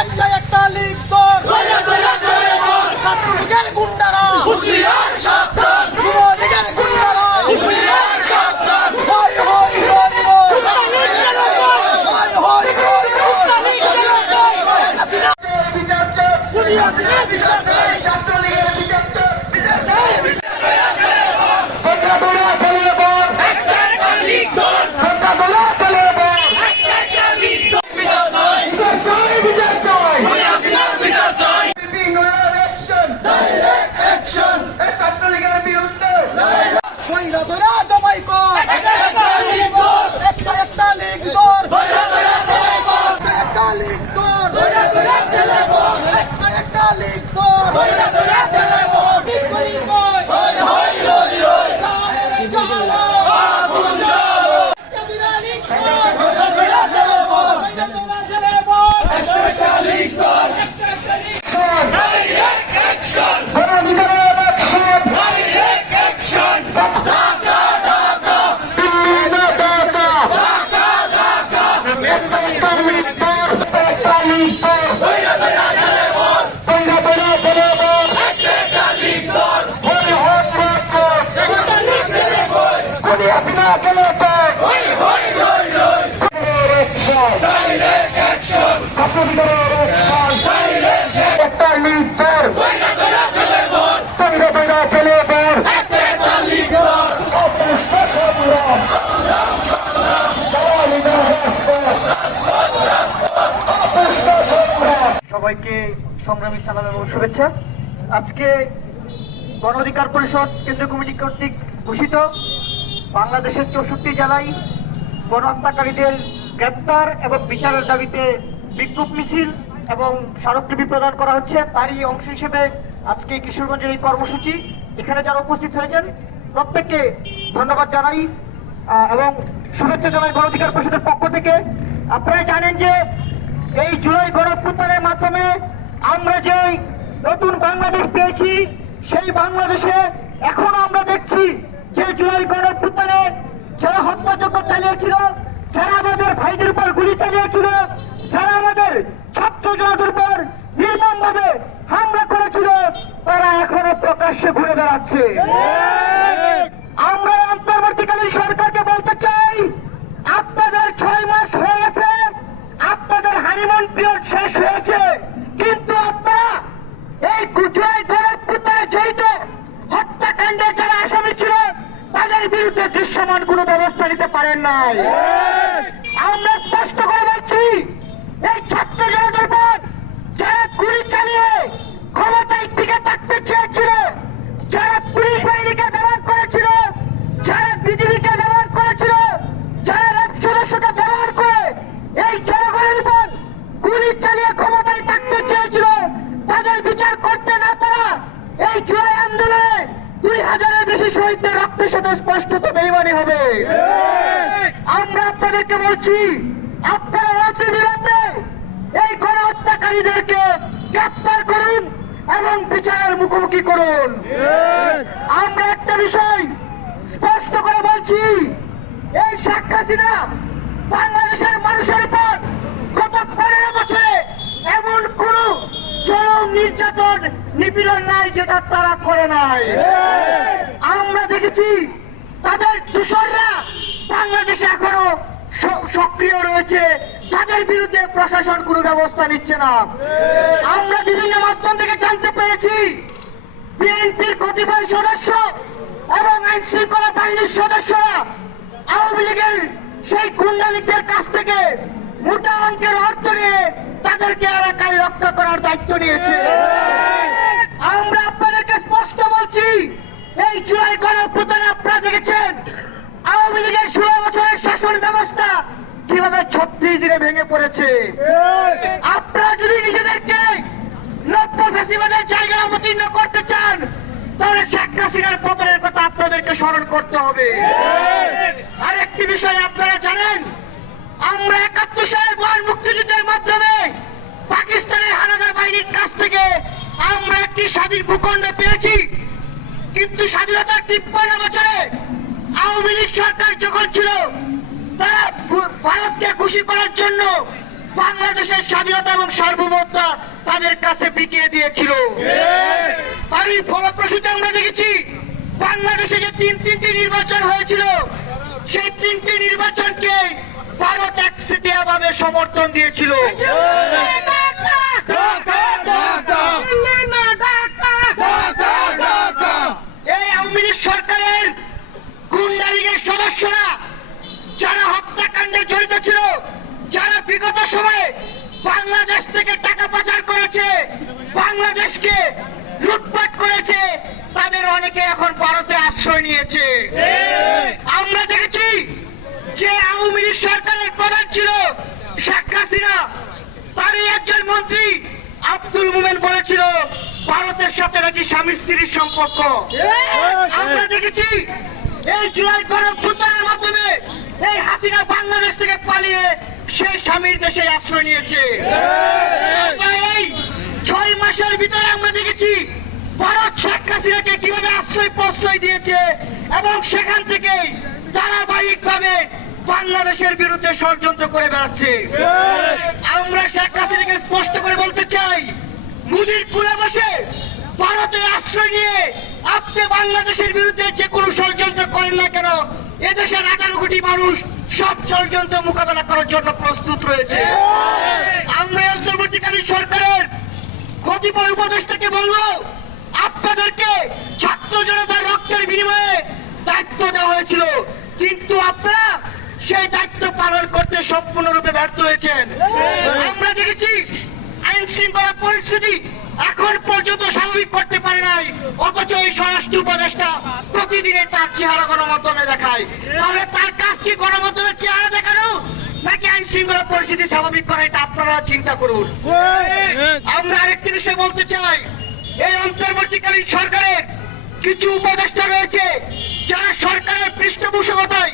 একটা একটা লীগ তোর ছাত্রলীগের গুন্ডারা যুবলীগের গুন্ডারা হই হই হই হই হই সবাইকে সংগ্রামী সালাম এবং শুভেচ্ছা। আজকে গণ অধিকার পরিষদ কেন্দ্রীয় কমিটি কর্তৃক ঘোষিত বাংলাদেশের 64 জেলায় গণহত্যাকারীদের গ্রেপ্তার এবং বিচারের দাবিতে বিক্ষোভ মিছিল এবং স্মারকলিপি প্রদান করা হচ্ছে। তারই অংশ হিসেবে আজকে কিশোরগঞ্জের এই কর্মসূচি। এখানে যারা উপস্থিত হয়েছেন প্রত্যেককে ধন্যবাদ জানাই এবং শুভেচ্ছা জানাই গণ অধিকার পরিষদের পক্ষ থেকে। আপনারা জানেন যে এই জুলাই গণঅভ্যুত্থানের মাধ্যমে আমরা যে নতুন বাংলাদেশ পেয়েছি, সেই বাংলাদেশে এখনো আমরা দেখছি যে জুলাই গণঅভ্যুত্থানে যারা হত্যাযজ্ঞ চালিয়েছিল, যারা আমাদের ভাইদের উপর গুলি চালিয়েছিল, যারা আমাদের ছাত্র জনতার উপর নির্মমভাবে হামলা করেছিল, তারা এখনো প্রকাশ্যে ঘুরে বেড়াচ্ছে। আমরা অন্তর্বর্তীকালীন সরকারকে বলতে চাই, আপনাদের 6 মাস হয়ে গেছে, আপনাদের হানিমুন পিরিয়ড শেষ হয়েছে, কিন্তু আপনারা এই জুলাই গণঅভ্যুত্থানে জড়িত হত্যাকাণ্ডে যারা আসামি ছিল তাদের বিরুদ্ধে দৃশ্যমান কোন ব্যবস্থা নিতে পারেন নাই। আমরা স্পষ্ট করে বলছি, এই ছাত্র জনতার উপর যারা গুলি চালিয়ে ক্ষমতায় টিকে থাকতে চেয়েছিল, যারা পুলিশ বাহিনীকে ব্যবহার করেছিল, যারা বিজিবিকে ব্যবহার করেছিল, যারা র্যাব সদস্যকে ব্যবহার করে এই জনগণের উপর গুলি চালিয়ে ক্ষমতায় থাকতে চেয়েছিল, তাদের বিচার করতে না পারা এই জুলাই আন্দোলনে 2000-এর বেশি শহীদদের রক্তের সাথে স্পষ্টত বেইমানি হবে। আমরা আপনাদেরকে বলছি, আপনারা অতি বিলম্বে এই গণহত্যাকারীদেরকে গ্রেপ্তার করুন এবং বিচারের মুখোমুখি করুন। আমরা একটা বিষয় স্পষ্ট করে বলছি, এই শেখ হাসিনা বাংলাদেশের মানুষের উপর গত 15 বছরে এমন কোন চরম নির্যাতন নিপীড়ন নাই যেটা তারা করে নাই। আমরা দেখেছি তাদের দূষণরা বাংলাদেশে এখনো সক্রিয় রয়েছে, যাদের বিরুদ্ধে প্রশাসন কোনো ব্যবস্থা নিচ্ছে না। আমরা বিভিন্ন মাধ্যম থেকে জানতে পেরেছি বিএনপির কতিপয় সদস্য এবং আইন শৃঙ্খলা বাহিনীর সদস্যরা আওয়ামী লীগের সেই গুন্ডালিকদের কাছ থেকে মোটা অঙ্কের অর্থ নিয়ে তাদেরকে এলাকায় রক্ষা করার দায়িত্ব নিয়েছে। আমরা আপনাদেরকে স্পষ্ট বলছি, এই জুলাই গণঅভ্যুত্থানে আপনারা দেখেছেন আওয়ামী লীগের 16 বছরের শাসন ব্যবস্থা কিভাবে 36 দিনে ভেঙে পড়েছে। আপনারা যদি নিজেদেরকে 90 ফ্যাসিবাদের জায়গায় অবতীর্ণ করতে চান, তাহলে শেখ হাসিনার পতনের কথা আপনাদেরকে স্মরণ করতে হবে। আরেকটি বিষয় আপনারা জানেন, আমরা 71 সালের মহান মুক্তিযুদ্ধের মাধ্যমে পাকিস্তানের হানাদার বাহিনীর কাছ থেকে আমরা একটি স্বাধীন ভূখণ্ড পেয়েছি, কিন্তু স্বাধীনতার 53 বছরে আওয়ামী লীগ সরকার যখন ছিল, তারা ভারতকে খুশি করার জন্য বাংলাদেশের স্বাধীনতা এবং সার্বভৌমত্ব তাদের কাছে বিকিয়ে দিয়েছিল। তারই ফলপ্রসূতে আমরা দেখেছি বাংলাদেশে যে তিনটি নির্বাচন হয়েছিল, সেই তিনটি নির্বাচনকে ভারত একচেটিয়াভাবে সমর্থন দিয়েছিল। এই আওয়ামী লীগ সরকারের গুন্ডা লীগের সদস্যরা যারা হত্যাকাণ্ডে জড়িত ছিল, যারা বিগত সময়ে বাংলাদেশ থেকে টাকা পাচার করেছে, বাংলাদেশকে লুটপাট করেছে, তাদের অনেকে এখন ভারতে আশ্রয় নিয়েছে। আমরা দেখেছি যে আওয়ামী লীগ সরকারের প্রধান ছিল শেখ হাসিনা, তারই একজন মন্ত্রী আব্দুল মোমেন বলেছিল ভারতের সাথে নাকি স্বামী স্ত্রীর সম্পর্ক। আমরা দেখেছি এই জুলাই গণঅভ্যুত্থানের মাধ্যমে এই হাসিনা বাংলাদেশ থেকে পালিয়ে সেই স্বামীর দেশে আশ্রয় নিয়েছে। এই 6 মাসের ভিতরে আমরা দেখেছি ভারত শেখ হাসিনাকে কিভাবে আশ্রয় প্রশ্রয় দিয়েছে এবং সেখান থেকে ধারাবাহিকভাবে বাংলাদেশের বিরুদ্ধে ষড়যন্ত্র করে বেড়াচ্ছে। আমরা শেখ হাসিনাকে স্পষ্ট করে বলতে চাই, মুদির পুরে বসে ভারতে আশ্রয় নিয়ে আপনি বাংলাদেশের বিরুদ্ধে যে কোনো ষড়যন্ত্র করেন না কেন, এদেশের 18 কোটি মানুষ সব ষড়যন্ত্র মোকাবেলা করার জন্য প্রস্তুত রয়েছে। আমরা অন্তর্বর্তীকালীন সরকারের কতিপয় উপদেষ্টাকে বলবো, আপনাদেরকে ছাত্র জনতার রক্তের বিনিময়ে দায়িত্ব দেওয়া হয়েছিল, কিন্তু আপনারা সেই দায়িত্ব পালন করতে সম্পূর্ণরূপে ব্যর্থ হয়েছেন। আমরা দেখেছি আইন শৃঙ্খলা পরিস্থিতি এখন পর্যন্ত স্বাভাবিক করতে পারে নাই, অথচ এই স্বরাষ্ট্র উপদেষ্টা প্রতিদিনই তার চেহারা গণমাধ্যমে দেখায়। তাহলে তার কাজ কি গণমাধ্যমে চেহারা দেখানো, নাকি আইন শৃঙ্খলা পরিস্থিতি স্বাভাবিক করা? এটা আপনারা চিন্তা করুন। আমরা আরেকটি বিষয় বলতে চাই, এই অন্তর্বর্তীকালীন সরকারের কিছু উপদেষ্টা রয়েছে যারা সরকারের পৃষ্ঠপোষকতায়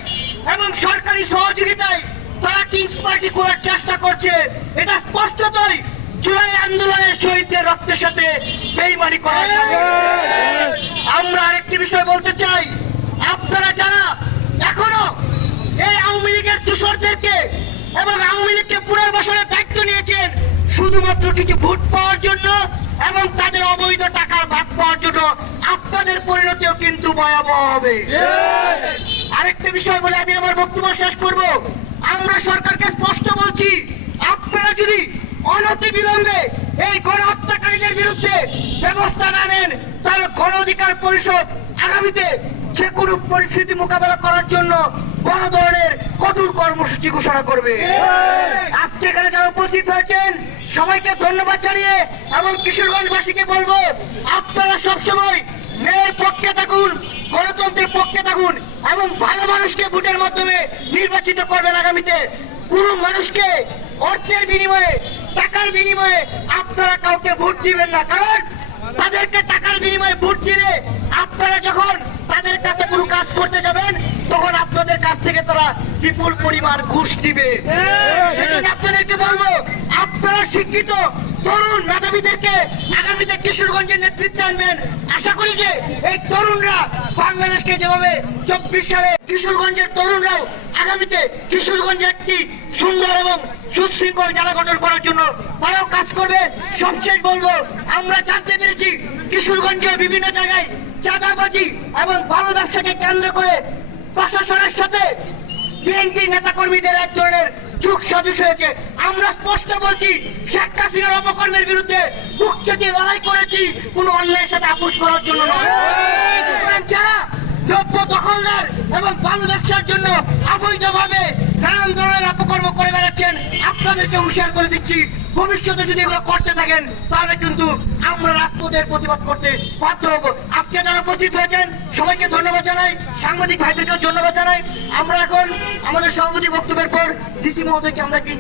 এবং সরকারি সহযোগিতায় তারা কিংস পার্টি করার চেষ্টা করছে। এটা স্পষ্টতই জুলাই আন্দোলনের শহীদদের রক্তের সাথে বেইমানি করার সাথে। আমরা আরেকটি বিষয় বলতে চাই, আপনারা যারা এখনো এই আওয়ামী লীগের দূষরদেরকে এবং আওয়ামী লীগকে পুনর্বাসনের দায়িত্ব নিয়েছেন শুধুমাত্র কিছু ভোট পাওয়ার জন্য এবং তাদের অবৈধ টাকার ভাগ পাওয়ার জন্য, আপনাদের পরিণতিও কিন্তু ভয়াবহ হবে। আরেকটা বিষয় বলে আমি আমার বক্তব্য শেষ করব। আমরা সরকারকে স্পষ্ট বলছি, আপনারা যদি অনতিবিলম্বে এই গণহত্যাকারীদের বিরুদ্ধে ব্যবস্থা না নেন, তাহলে গণ অধিকার পরিষদ আগামীতে যে কোনো পরিস্থিতি মোকাবেলা করার জন্য বড় ধরনের কঠোর কর্মসূচি ঘোষণা করবে। আজকে এখানে যারা উপস্থিত হয়েছেন সবাইকে ধন্যবাদ জানিয়ে এবং কিশোরগঞ্জবাসীকে বলবো, আপনারা সবসময় ন্যায়ের পক্ষে থাকুন, গণতন্ত্রের পক্ষে থাকুন এবং ভালো মানুষকে ভোটের মাধ্যমে নির্বাচিত করবেন। আগামীতে কোন মানুষকে অর্থের বিনিময়ে, টাকার বিনিময়ে আপনারা কাউকে ভোট দিবেন না, কারণ তাদেরকে টাকার বিনিময়ে ভোট দিলে আপনারা যখন তাদের কাছে কোনো কাজ করতে যাবেন তখন আপনাদের কাছ থেকে তারা বিপুল পরিমাণ ঘুষ দিবে। সেজন্য আপনাদেরকে বলবো, আপনারা শিক্ষিত তরুণ মেধাবীদেরকে আগামীতে কিশোরগঞ্জের নেতৃত্বে আনবেন। আশা করি যে এই তরুণরা বাংলাদেশকে যেভাবে 24 সালে কিশোরগঞ্জের তরুণরাও আগামীতে কিশোরগঞ্জে একটি সুন্দর এবং সুশৃঙ্খল জেলা গঠন করার জন্য তারাও কাজ করবে। সবশেষ বলবো, আমরা জানতে পেরেছি কিশোরগঞ্জের বিভিন্ন জায়গায় চাঁদাবাজি এবং ভালো ব্যবসাকে কেন্দ্র করে প্রশাসনের সাথে বিএনপি নেতাকর্মীদের এক ধরনের যুগ সাজুস হয়েছে। আমরা স্পষ্ট বলছি, শেখ হাসিনার অপকর্মের বিরুদ্ধে বুক চেতিয়ে লড়াই করেছি, কোন অন্যায়ের সাথে আপোষ করার জন্য নয়। যারা দ্রব্য দখলদার এবং বালু ব্যবসার জন্য অবৈধভাবে নানান ধরনের অপকর্ম করে বেড়াচ্ছেন, আপনাদেরকে হুঁশিয়ার করে দিচ্ছি, ভবিষ্যতে যদি এগুলো করতে থাকেন তাহলে কিন্তু আমরা রাজপথের প্রতিবাদ করতে বাধ্য হব। আজকে যারা উপস্থিত হয়েছেন সবাইকে ধন্যবাদ জানাই, সাংবাদিক ভাইদেরকেও ধন্যবাদ জানাই। আমরা এখন আমাদের সভাপতি বক্তব্যের পর ডিসি মহোদয়কে আমরা কি